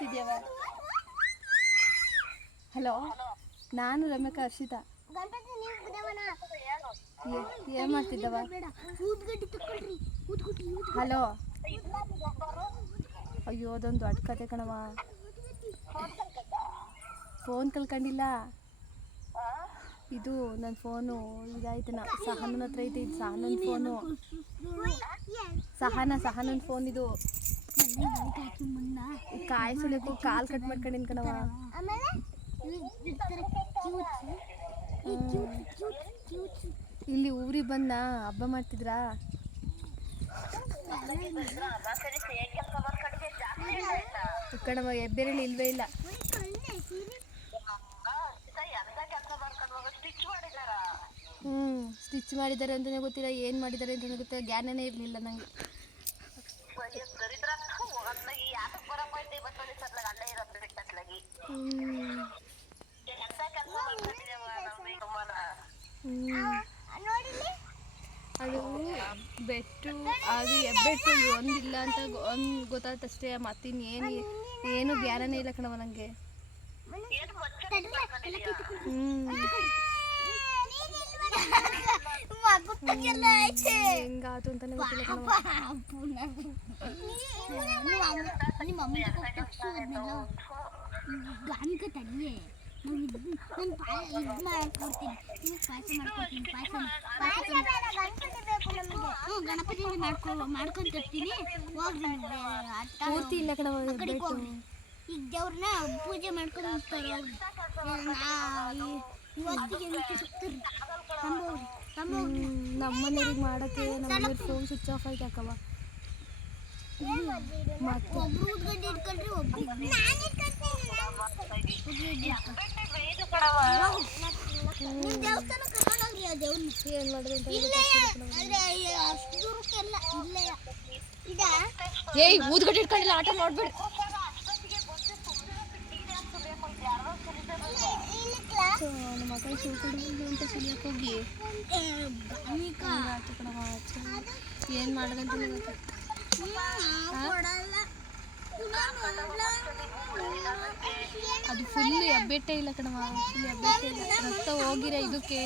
ಮಾಡ್ತಿದ್ಯವ? Hello, ನಾನು ರಮ್ಯಕಾ ಹರ್ಷಿತಾ. ಏನು ಮಾಡ್ತಿದ್ದವ? Hello, ಅಯ್ಯೋ ಅದೊಂದು ದೊಡ್ಡ ಕತೆ ಕಣವ. ಫೋನ್ ಕಳ್ಕೊಂಡಿಲ್ಲ. ಇದು ನನ್ನ ಫೋನು ಇದಾಯ್ತನ, ಸಹನನ ಹತ್ರ ಐತೆ. ಇದು ಸಹನನ ಫೋನು. ಸಹನನ ಫೋನ್ ಇದು. ಕಾಯಿ ಸುಲಿಯಕ್ಕೂ ಕಾಲು ಕಟ್ ಮಾಡ್ಕೊಂಡಿನ ಕಣವ. ಇಲ್ಲಿ ಊರಿಗೆ ಬಂದ ಹಬ್ಬ ಮಾಡ್ತಿದ್ರಾ? ಕಣವ ಹೆಬ್ಬೆರಳು ಇಲ್ವೇ ಇಲ್ಲ. ಸ್ಟಿಚ್ ಮಾಡಿದ್ದಾರೆ ಅಂತಲೇ ಗೊತ್ತಿಲ್ಲ, ಏನು ಮಾಡಿದ್ದಾರೆ ಅಂತಲೇ ಗೊತ್ತಿಲ್ಲ, ಜ್ಞಾನನೇ ಇರಲಿಲ್ಲ ನನಗೆ. ಅದು ಬೆಟ್ಟು, ಅದು ಹೆಬ್ಬೆಟ್ಟು ಒಂದಿಲ್ಲ ಅಂತ ಒಂದು ಗೊತ್ತಾಯ್ತಷ್ಟೇ, ಮತ್ತಿನ್ನೇನು ಜ್ಞಾನನೇ ಇಲ್ಲ ಕಣವ ನನಗೆ. ಹೆಂಗಾತು ಅಂತಾನೆ ಗೊತ್ತಿಲ್ಲ ಕಣವ. ಗಣಪತಿ ಮಾಡ್ಕೊಂತೀನಿ ಪೂರ್ತಿ ಇಲ್ಲ ಕಣವ. ಈಗ ದೇವ್ರನ್ನ ಪೂಜೆ ಮಾಡ್ಕೊಂಡು ಹೋಗ್ತಾರೆ. ನಮ್ಮನೆಯವ್ರಿಗೆ ಮಾಡೋಕ್ಕೆ ನಮ್ಮನೆಯವ್ರ ಫೋನ್ ಸ್ವಿಚ್ ಆಫ್ ಆಯ್ತು ಯಾಕವ. ಒಬ್ರು ಉದ್ಗಡ್ಡೆ ಇಟ್ಕೊಂಡ್ರೆ ಒಬ್ರು ದೇವಸ್ಥಾನ ಕರ್ಕೊಂಡೋಗ್ರಿ. ಆ ದೇವ್ರನ್ನ ಏನು ಮಾಡಿದ್ರೆ ಅಂತ ಅಷ್ಟು ದೂರಕ್ಕೆಲ್ಲ ಇಲ್ಲೇ ಇದ. ಏಯ್ ಊದ್ಗಡ್ಡೆ ಇಟ್ಕೊಂಡಿಲ್ಲ, ಆಟ ಮಾಡ್ಬೇಡಿ. ನಮ್ಮ ಮಕ್ಕಳು ಸುಳ್ಕೊಂಡು ಅಂತ ಸುಲಿಯಕ್ಕೆ ಹೋಗಿ ಏನು ಮಾಡೋದಂತ ಅದು ಫುಲ್ ಹೆಬ್ಬೆಟ್ಟೆ ಇಲ್ಲ ಕಣವ, ಫುಲ್ ಹೆಬ್ಬೆಟ್ಟೆ ಇಲ್ಲ. ರಕ್ತ ಹೋಗಿರ ಇದಕ್ಕೆ.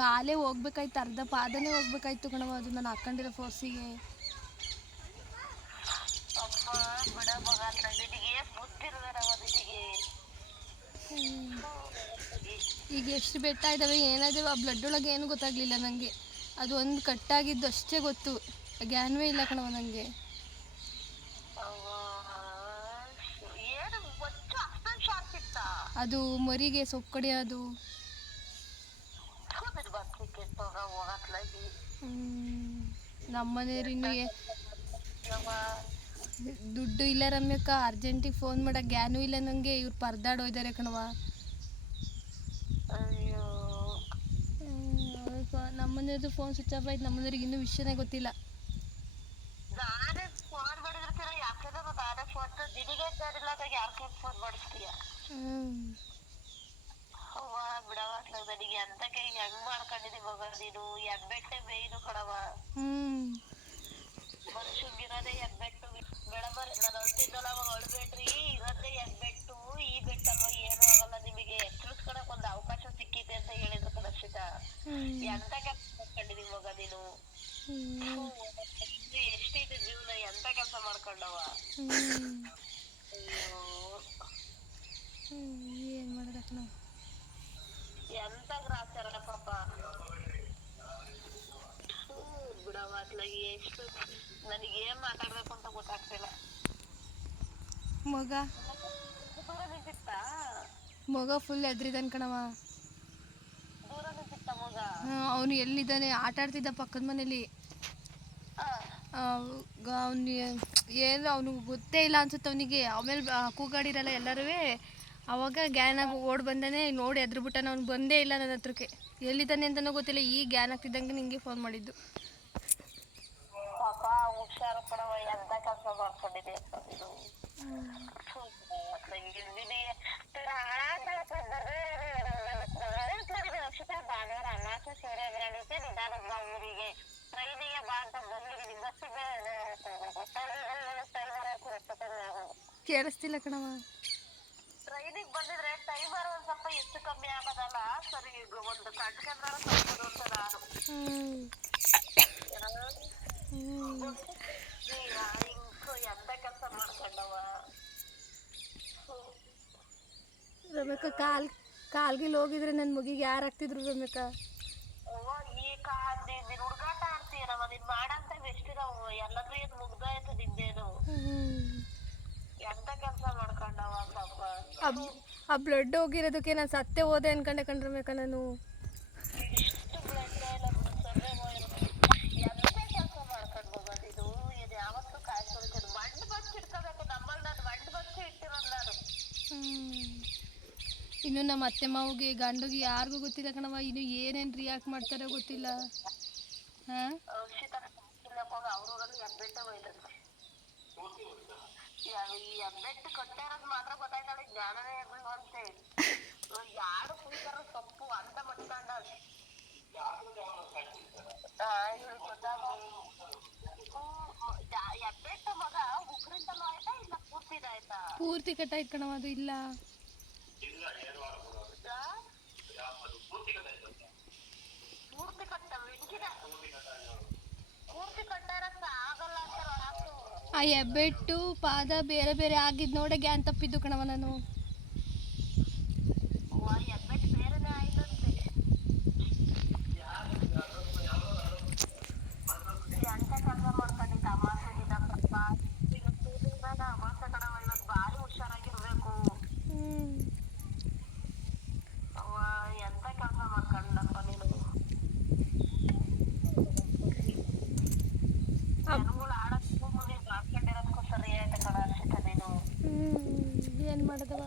ಕಾಲೇ ಹೋಗ್ಬೇಕಾಯ್ತು, ಅರ್ಧ ಪಾದನೇ ಹೋಗ್ಬೇಕಾಯ್ತು ಕಣವ. ಅದು ನಾನು ಹಾಕೊಂಡಿರೋ ಫೋರ್ಸಿಗೆ. ಈಗ ಎಷ್ಟು ಬೆಟ್ಟ ಇದ್ದಾವೆ ಏನಾಗಿದಾವೆ, ಆ ಬ್ಲಡ್ ಒಳಗೆ ಏನು ಗೊತ್ತಾಗ್ಲಿಲ್ಲ ನನಗೆ. ಅದು ಒಂದು ಕಟ್ಟಾಗಿದ್ದು ಅಷ್ಟೇ ಗೊತ್ತು, ಜ್ಞಾನವೇ ಇಲ್ಲ ಕಣವ ನನಗೆ. ಅದು ಮರಿಗೆ ಸೊಪ್ಪು ಕಡಿಯೋದು. ನಮ್ಮನೆಯವ್ರಿನ್ನೂ ದುಡ್ಡು ಇಲ್ಲ ರಮ್ಯಕ್ಕ, ಅರ್ಜೆಂಟಿಗೆ ಫೋನ್ ಮಾಡೋಕೆ ಜ್ಞಾನವೂ ಇಲ್ಲ ನನಗೆ. ಇವ್ರು ಪರದಾಡೋಯ್ದಾರೆ ಕಣವ. ನಮ್ಮನೆಯವ್ರದ್ದು ಫೋನ್ ಸ್ವಿಚ್ ಆಫ್ ಆಯ್ತು. ನಮ್ಮನೆಯವ್ರಿಗೆ ಇನ್ನೂ ವಿಷಯನೇ ಗೊತ್ತಿಲ್ಲ. ಎಂತ ಕೆಲಸ ಮಾಡ್ಕೊಂಡಿದೀವಿ ಮಗ ನೀನು? ಎಷ್ಟೈತೆ ಜೀವನ, ಎಂತ ಕೆಲಸ ಮಾಡ್ಕೊಂಡವ? ಏನ್ ಮಾಡೋದಕ್ಕ ನಾವು? ಎಂತ ಗ್ರಾಚಾರ ಪಾಪ. ಬಿಡವ ಅತ್ಲಾಗಿ. ಎಷ್ಟು ನನಗೇನ್ ಮಾತಾಡ್ಬೇಕು ಅಂತ ಗೊತ್ತಾಗ್ತಿಲ್ಲ. ಮಗ ಫುಲ್ ಎದ್ರಿದಾನ್ ಕಣವ. ಅವನು ಎಲ್ಲಿದ್ದಾನೆ? ಆಟ ಆಡ್ತಿದ್ದ ಪಕ್ಕದ ಮನೇಲಿ. ಅವನು ಏನು ಅವನಿಗೆ ಗೊತ್ತೇ ಇಲ್ಲ ಅನ್ಸುತ್ತೆ ಅವನಿಗೆ. ಆಮೇಲೆ ಕೂಗಾಡಿರಲ್ಲ ಎಲ್ಲರೂ, ಅವಾಗ ಗ್ಯಾನಾಗಿ ಓಡ್ ಬಂದಾನೆ. ನೋಡಿ ಎದ್ರುಬಿಟ್ಟಾನ. ಅವ್ನು ಬಂದೇ ಇಲ್ಲ ನನ್ನ ಹತ್ರಕ್ಕೆ. ಎಲ್ಲಿದ್ದಾನೆ ಅಂತಲೂ ಗೊತ್ತಿಲ್ಲ. ಈ ಗ್ಯಾನ್ ಆಗ್ತಿದ್ದಂಗೆ ನಿಂಗೆ ಫೋನ್ ಮಾಡಿದ್ದು. ಪಾಪ ಹುಷಾರು ಕಣವ, ಎಂತ ಕೆಲಸ ಮಾಡ್ಕೊಂಡಿದೆ ಅಂತ. ಕೇಳಿಸ್ತಿಲ್ಲ ಕಣವ. ಟ್ರೈನಿಗೆ ಬಂದಿದ್ರೆ ಟೈಮರ್ ಒಂದ್ ಸ್ವಲ್ಪ ಹೆಚ್ಚು ಕಮ್ಮಿ ಆಗೋದಲ್ಲ. ಸರಿ ಈಗ ಒಂದು ಕಟ್ಕೊಂಡ್ರೆ ಸ್ವಲ್ಪ ಅಂತ ನಾನು ಹಿಂಗ್ ಎಂತ ಕೆಲಸ ಮಾಡ್ಕೊಂಡವ. ರಮ್ಯಕ್ಕ ಕಾಲ್ಗಿಲ್ ಹೋಗಿದ್ರೆ ನನ್ನ ಮಗಿಗೆ ಯಾರು ಆಗ್ತಿದ್ರು ರಮ್ಯಕ್ಕ? ಈ ನೀನ್ ಹುಡುಗಾಟ ಆಡ್ತೀಯನವ. ನೀನ್ ಮಾಡಂತ ಎಷ್ಟಿದಾವು ಎಲ್ಲಾದ್ರೂ ಏನ್ ಮುಗ್ದಾಯ್ತು ನಿಂದೇನು. ಎಂತ ಕೆಲಸ ಮಾಡ್ಕೊಂಡವ ಪಾಪ. ಆ ಬ್ಲಡ್ ಹೋಗಿರೋದಕ್ಕೆ ನಾನು ಸತ್ತೇ ಹೋದೆ ಅನ್ಕೊಂಡೆ ಕಣ್ರಮ್ಯಕ್ಕ ನಾನು. ಇಷ್ಟು ಬ್ಲಡ್ ಎಲ್ಲ ಸರ್ವೆ ಎಂತ ಕೆಲಸ ಮಾಡ್ಕೊಂಡು ಹೋಗೋದಿದು. ಇದು ಯಾವತ್ತೂ ಕಾಯ್ಕೊಳ್ತೇನೆ. ಮಂಡ್ ಬಚ್ಚಿ ಇಟ್ಕೋಬೇಕು. ನಮ್ಮಲ್ಲಿ ನಾನು ಮಂಡ್ ಬಚ್ಚಿ ಇಟ್ಟಿರೋದು ನಾನು. ಇನ್ನು ನಮ್ಮ ಅತ್ತೆ ಮಾವಿಗೆ ಗಂಡಿಗೆ ಯಾರಿಗೂ ಗೊತ್ತಿಲ್ಲ ಕಣವ. ಇನ್ನು ಏನೇನು ರಿಯಾಕ್ಟ್ ಮಾಡ್ತಾರೋ ಗೊತ್ತಿಲ್ಲ. ಹಾಂ ಅವ್ರೂರಲ್ಲಿ ಹೆಬ್ಬೆಟ್ಟು ಒಯ್ದಂತೆ. ಈ ಹೆಬ್ಬೆಟ್ಟು ಕಟ್ಟಿರೋದು ಮಾತ್ರ ಗೊತ್ತಾಯ್ತಾಳೆ. ಜ್ಞಾನನೇ ಇರ್ಲಿಲ್ವಂತೆ. ಯಾರು ಕುಯ್ತಾರ ಸೊಪ್ಪು ಅಂತ ಮಟ್ಕೊಂಡ ಹೆಬ್ಬೆಟ್ಟು ಮಗ ಉಗ್ರಿಂದಲೂ ಆಯ್ತಾ ಇಲ್ಲ ಪೂರ್ತಿದಾಯ್ತಾ? ಪೂರ್ತಿ ಕಟ್ಟಾಯ್ತು ಕಣವ. ಅದು ಇಲ್ಲ ಪೂರ್ತಿ ಕಟ್ಟಾರಕ್ಕ ಆಗಲ್ಲ ಅಂತಾರ. ಆ ಹೆಬ್ಬೆಟ್ಟು ಪಾದ ಬೇರೆ ಬೇರೆ ಆಗಿದ್ ನೋಡ ಗ್ಯಾನ್ ತಪ್ಪಿದ್ದು ಕಣವ ನಾನು. ಹೆಬ್ಬೆಟ್ಟು ಬೇರೆನೇ ಆಯ್ತಂತೆ. ಎಂತ ಕೆಲಸ ಮಾಡ್ಕೊಂಡಿದ್ದ ಅಮಾಸೆ ದಿನ ಸ್ವಲ್ಪ ಈಗ ಅಮಾಸೆ ಕಣವ. ಇವತ್ತು ಭಾರಿ ಹುಷಾರಾಗಿರ್ಬೇಕು. ಎಂತ ಕೆಲಸ ಮಾಡ್ಕೊಂಡಪ್ಪ ನೀನು. ಜನಗಳು ಆಡಕ್ಕೂ ನೀನು ಮಾಡ್ಕೊಂಡಿರೋದಕ್ಕೂ ಸರಿ ಆಯ್ತು ಕಣ ಅರ್ಷಿತ ನೀನು. ಏನು ಮಾಡೋದವ.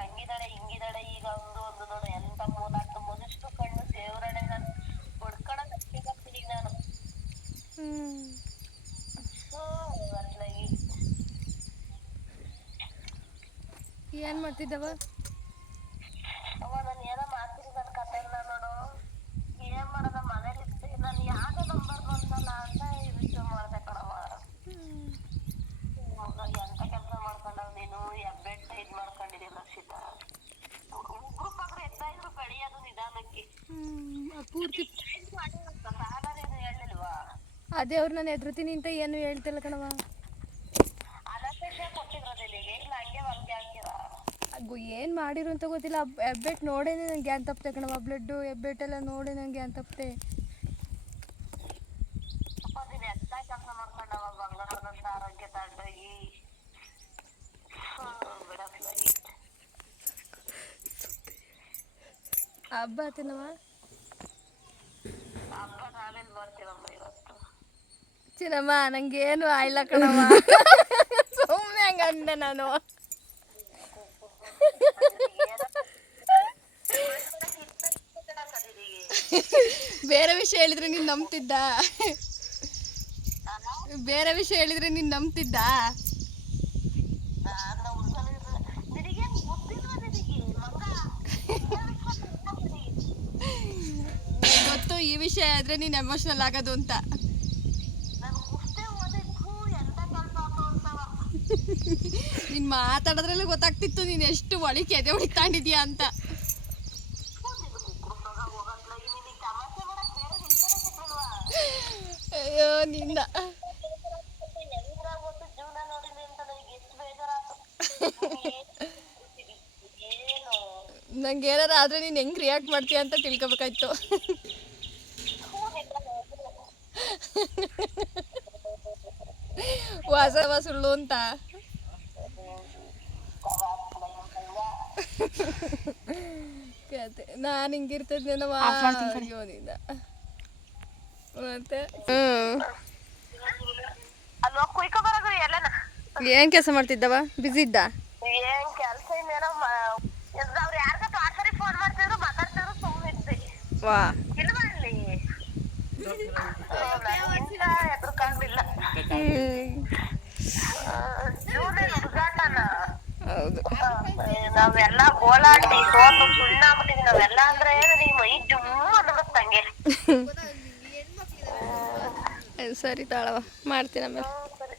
ಹಂಗಿದಾಳೆ ಹಿಂಗಿದಾಳೆ. ಈಗ ಒಂದು ನೋಡು ಎಂತ ಮೂಲಾಟ್ಟು ಮುಗಿಷ್ಟು ಕಣ್ಣು ದೇವ್ರಡೆ ನಾನು ಹೊಡ್ಕೊಳಕ್ ಹಚ್ಚಿರ್ತೀನಿ ಈಗ ನಾನು. ಅಟ್ಲಾಗಿ ಏನು ಮಾಡ್ತಿದ್ದವ? ಅವ ನಾನು ಏನೋ ಮಾಡ್ತೀನಿ ನನ್ನ ಕಥೆಲ್ಲ ನೋಡು. ಏನ್ ಮಾಡೋದ ಮನೇಲಿ ಇರ್ತೀನಿ ನಾನು. ಯಾವ್ದೋ ನಂಬರ್ ಬಂತಲ್ಲ ಅಂತ ರಿಸೀವ್ ಮಾಡ್ದೆ ಕಣವ. ಎಂತ ಕೆಲಸ ಮಾಡ್ಕೊಂಡವ್ ನೀನು. ಹೆಬ್ಬೆಟ್ಟ ಇದ್ ಮಾಡ್ಕೊಂಡಿದ್ದೀವಿ ರಕ್ಷಿತ. ಉಗ್ರು ಪಗ್ರು ಎತ್ತಾ ಇದ್ರು ಬೆಳೆಯೋದು ನಿಧಾನಕ್ಕೆ. ಪೂರ್ತಿ ಸಾಗರ ಏನು ಹೇಳಿಲ್ವಾ? ಅದೇ ಅವ್ರು ನಾನು ಎದುರುತ್ತೀನಿ ಅಂತ ಏನು ಹೇಳ್ತಿಲ್ಲ ಕಣವ. ಅನಪೇಕ್ಷ ಕೊಟ್ಟಿರೋದಿಲ್ಲ ಇಲ್ಲ ಹಂಗೆ ಹೊಲ್ಗೆ ಹಾಕಿರ. ಏನು ಮಾಡಿರು ಅಂತ ಗೊತ್ತಿಲ್ಲ. ಹೆಬ್ಬೆಟ್ಟು ನೋಡೇನೆ ನಂಗೆ ಗ್ಯಾನ್ ತಪ್ಪತೆ ಕಣವ. ಬ್ಲಡ್ಡು ಹೆಬ್ಬೆಟ್ಟೆಲ್ಲ ನೋಡಿ ನಂಗೆ ಗ್ಯಾನ್ ತಪ್ಪತೆ. ನೀನು ಎಂತ ಕೆಲಸ ಮಾಡ್ಕೊಂಡವ ಬಂಗಾರದಂತ ಆರೋಗ್ಯ ತಗೊಂಡೋಗಿ ಬಿಡಕ್ಲಾಗಿ. ಹಬ್ಬ ಆತನವ. ಹಬ್ಬ ನಾವೇನ್ ಮಾಡ್ತೀವಮ್ಮ ಇವತ್ತು. ಚಿನ್ನಮ್ಮ ನಂಗೇನು ಆಯ್ಲ ಕಣವ. ಸುಮ್ಮನೆ ಹಂಗಂದೆ ನಾನು. ಬೇರೆ ವಿಷಯ ಹೇಳಿದ್ರೆ ನೀನು ನಂಬ್ತಿದ್ದ? ಬೇರೆ ವಿಷಯ ಹೇಳಿದ್ರೆ ನೀನು ನಂಬ್ತಿದ್ದ? ಗೊತ್ತು ಈ ವಿಷಯ ಆದ್ರೆ ನೀನು ಎಮೋಷನಲ್ ಆಗೋದು ಅಂತ. ನೀನು ಮಾತಾಡೋದ್ರಲ್ಲೇ ಗೊತ್ತಾಗ್ತಿತ್ತು ನೀನು ಎಷ್ಟು ಒಳಿಕೆ ಎದೆ ಹೊಡಿತಾಂಡಿದ್ಯಾ ಅಂತ. ಅಯ್ಯೋ ನಿಂದ ನಂಗೆ ಏನಾರ ಆದ್ರೆ ನೀನು ಹೆಂಗ್ ರಿಯಾಕ್ಟ್ ಮಾಡ್ತೀಯ ಅಂತ ತಿಳ್ಕೊಬೇಕಾಯ್ತು. ವಾಸವ ಸುಳ್ಳು ಅಂತ. ಕತೆ ನಾನು ಹಿಂಗಿರ್ತದೇನವ. ಅಯ್ಯೋನಿಂದ ಮತ್ತೆ ಏನ್ ಕೆಲಸ ಮಾಡ್ತಿದ್ದವ? ಬಿಸಿ ಇದ್ದ? ಏನ್ ಕೆಲ್ಸ ಇನ್ನೇನೋ ಅವ್ರು ಯಾರ್ಗ ಪಾರ್ಸರಿ ಫೋನ್ ಮಾಡ್ತಿದ್ರು ಮಾತಾಡ್ತಿದ್ರು ಸುಮ್ಮನೆ ಇದ್ದೆ. ವಾ ಇಲ್ವಾ ಅಲ್ಲಿ ಎದುರ್ಕಾಗ್ಲಿಲ್ಲ. ಹುಡುಗಾಟನ ಹೌದು. ನಾವೆಲ್ಲ ಗೋಳಾಡಿ ಸೋತು ಸುಣ್ಣಾಗ್ಬಿಟ್ಟಿವಿ ನಾವೆಲ್ಲ. ಅಂದ್ರೆ ಈ ಮೈ ಜುಮ್ಮು ಅನ್ನಿಸ್ತಂಗೆ. ಸರಿ ತಾಳವ ಮಾಡ್ತೀನಿ ಆಮೇಲೆ. ಸರಿ.